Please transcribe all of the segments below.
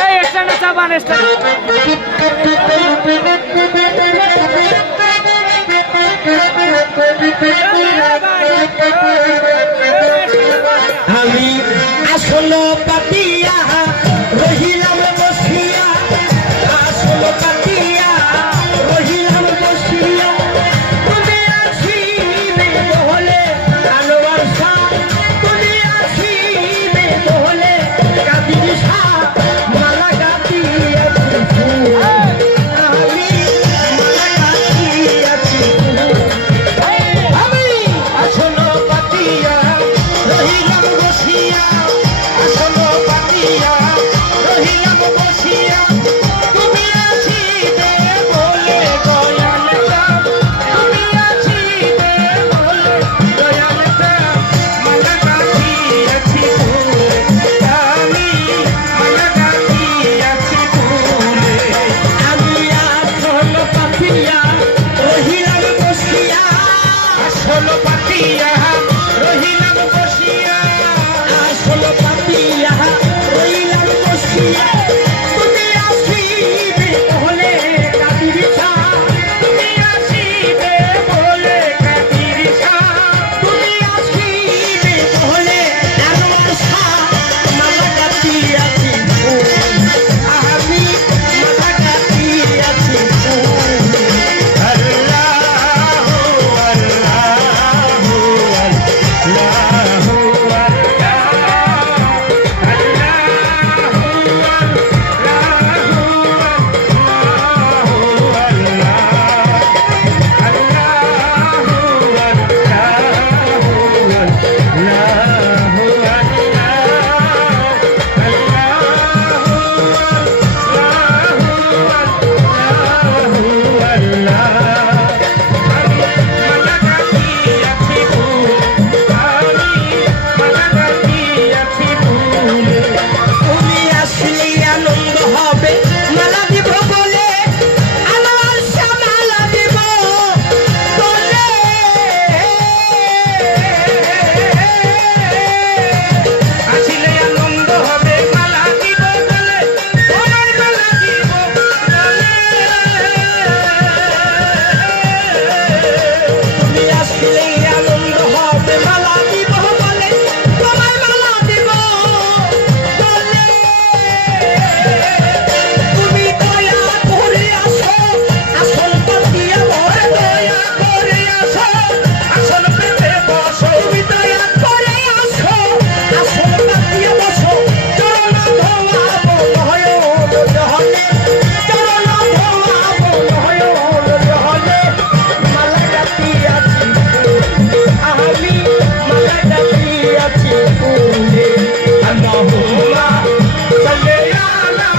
এই স্ট্যান্ডে চাপান স্ট্যান্ড আমি আসলো পাতিয়া রহিলাম বসিয়া আসলো পাতিয়া রহিলাম বসিয়া তুমি আসিবে বলে আনোয়ার শাহ তুমি আসিবে বলে কাদির শাহ মালা গাঁথিয়াছি ফুল আমি মালা গাঁথিয়াছি আমি আসলো পাতিয়া রহিলাম বসিয়া আসলো পাতিয়া রহিলাম বসিয়া তুমি আসিবে বলে দয়ালতা তুমি আসিবে বলে দয়ালতা মালা গাঁথিয়াছি ফুলে আমি মালা গাঁথিয়াছি ফুলে আমি আসলো পাতিয়া রহিলাম বসিয়া আসলো পাতিয়া রহিলাম বসিয়া আসলো পাতিয়া রহিলাম বসিয়া তুমি আসিবে বলে কাদির শাহ তুমি আসিবে বলে কাদির শাহ তুমি আসিবে বলে আনোয়ার শাহ মালা গাঁথিয়াছি ফুল আমি মালা গাঁথিয়াছি ফুল তুমি আসলে আনন্দ হবে মালা দিব বলে আনোয়ার শাহ মালা দিব বলে আসলে আনন্দ হবে মালা দিব বলে তোমার মালা দিব বলে তুমি আসলে আনন্দ হবে মালা দিব বলে তোমার মালা দিব বলে তুমি দয়া করে আসো আসল পাতিয়া ভরে দয়া করে আসো আসল প্রেমে বসো তুমি দয়া করে আসো আসল পাতিয়া বসো চরণ ধোয়াবো নয়ন জহলে চরণ ধোয়াবো নয়ন জহলে মালা গাঁথিয়াছি আমি মালা গাঁথিয়াছি ফুলে আল্লাহুম্মা সাল্লি আলা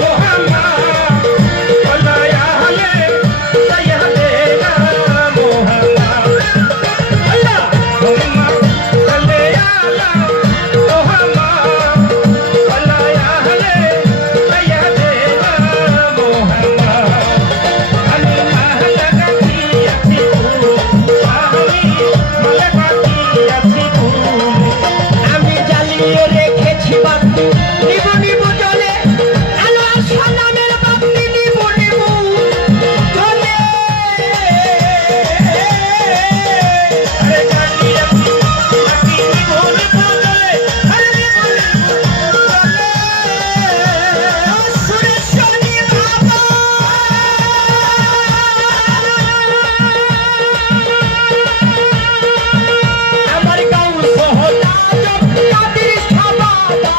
মুহাম্মাদ ওয়া আলা সাইয়্যিদিনা মুহাম্মাদ আল্লাহুম্মা সাল্লি আলা মুহাম্মাদ ওয়া আলা সাইয়্যিদিনা মুহাম্মাদ আমি মালা গাঁথিয়াছি ফুল আমি মালা গাঁথিয়াছি ফুল আমি জ্বালিয়ে রেখেছি বাতি নিব নিব জলে আনোয়ার শাহ নামের বাতি নিব নিব জলে আরে জ্বালিয়েছি বাতি নিব নিব জলে আরে নিব নিব জলে সুরেশ্বরী বাবা আমার গাঁও সহজা কাদির শাহ বাবা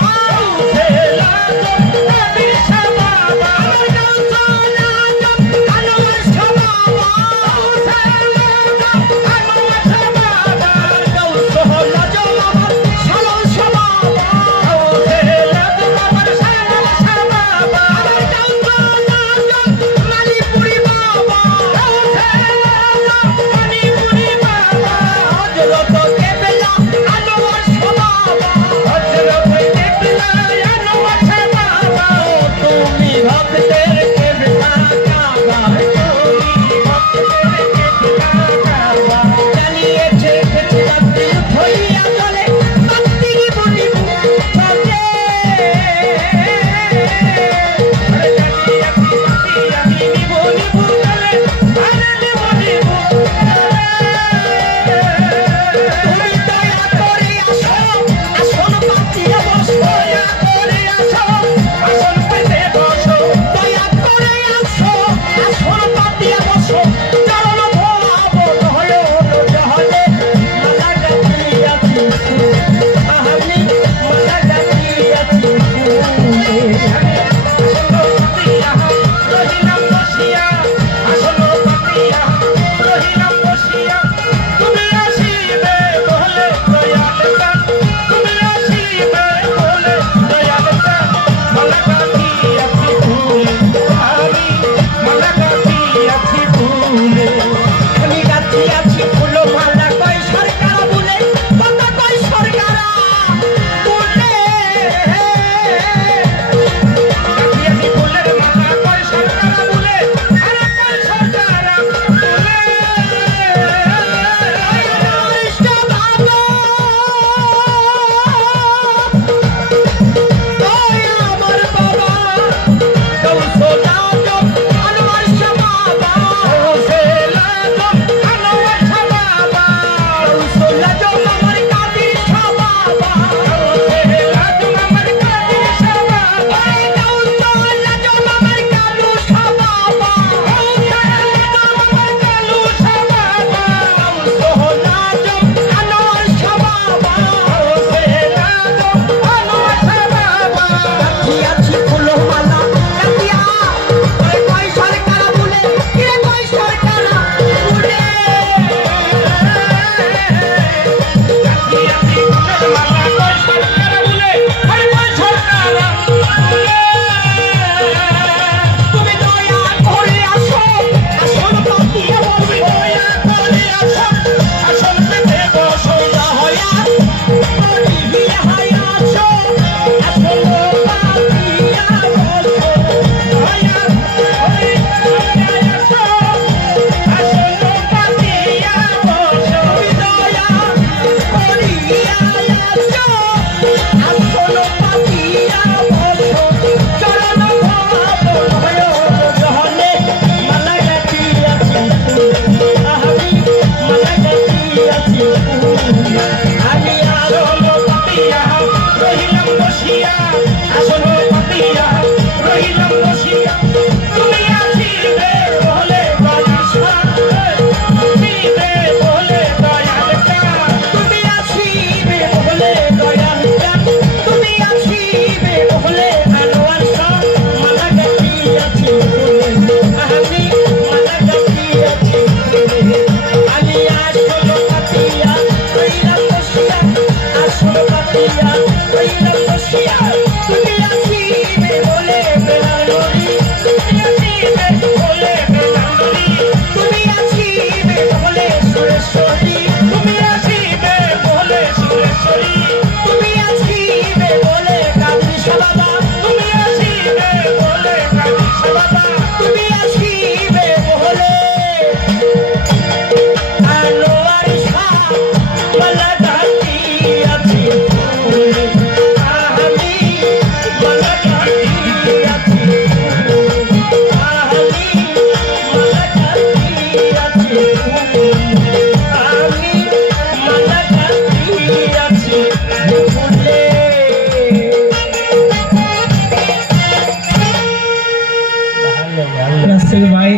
রাসেল ভাই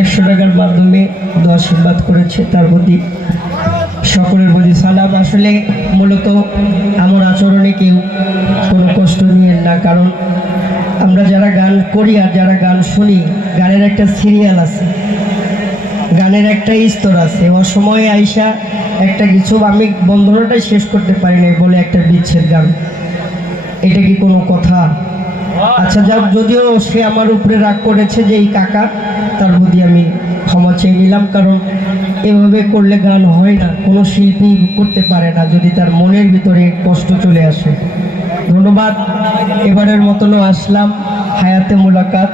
100 টাকার মাধ্যমে দোয়া আশীর্বাদ করেছে, তার প্রতি সকলের প্রতি সালাম। আসলে মূলত আমার আচরণে কেউ কোনো কষ্ট নিয়েন না, কারণ আমরা যারা গান করি আর যারা গান শুনি, গানের একটা সিরিয়াল আছে, গানের একটা স্তর আছে। অসময়ে আইসা একটা কিছু আমি বন্ধনাটাই শেষ করতে পারি নাই বলে একটা বিচ্ছেদ গান, এটা কি কোনো কথা? আচ্ছা যাক, যদিও সে আমার উপরে রাগ করেছে যে এই কাকা, তার প্রতি আমি ক্ষমা চেয়ে নিলাম, কারণ এভাবে করলে গান হয় না, কোনো শিল্পী করতে পারে না যদি তার মনের ভিতরে কষ্ট চলে আসে। ধন্যবাদ। এবারের মতনও আসলাম, হায়াতে মোলাকাত।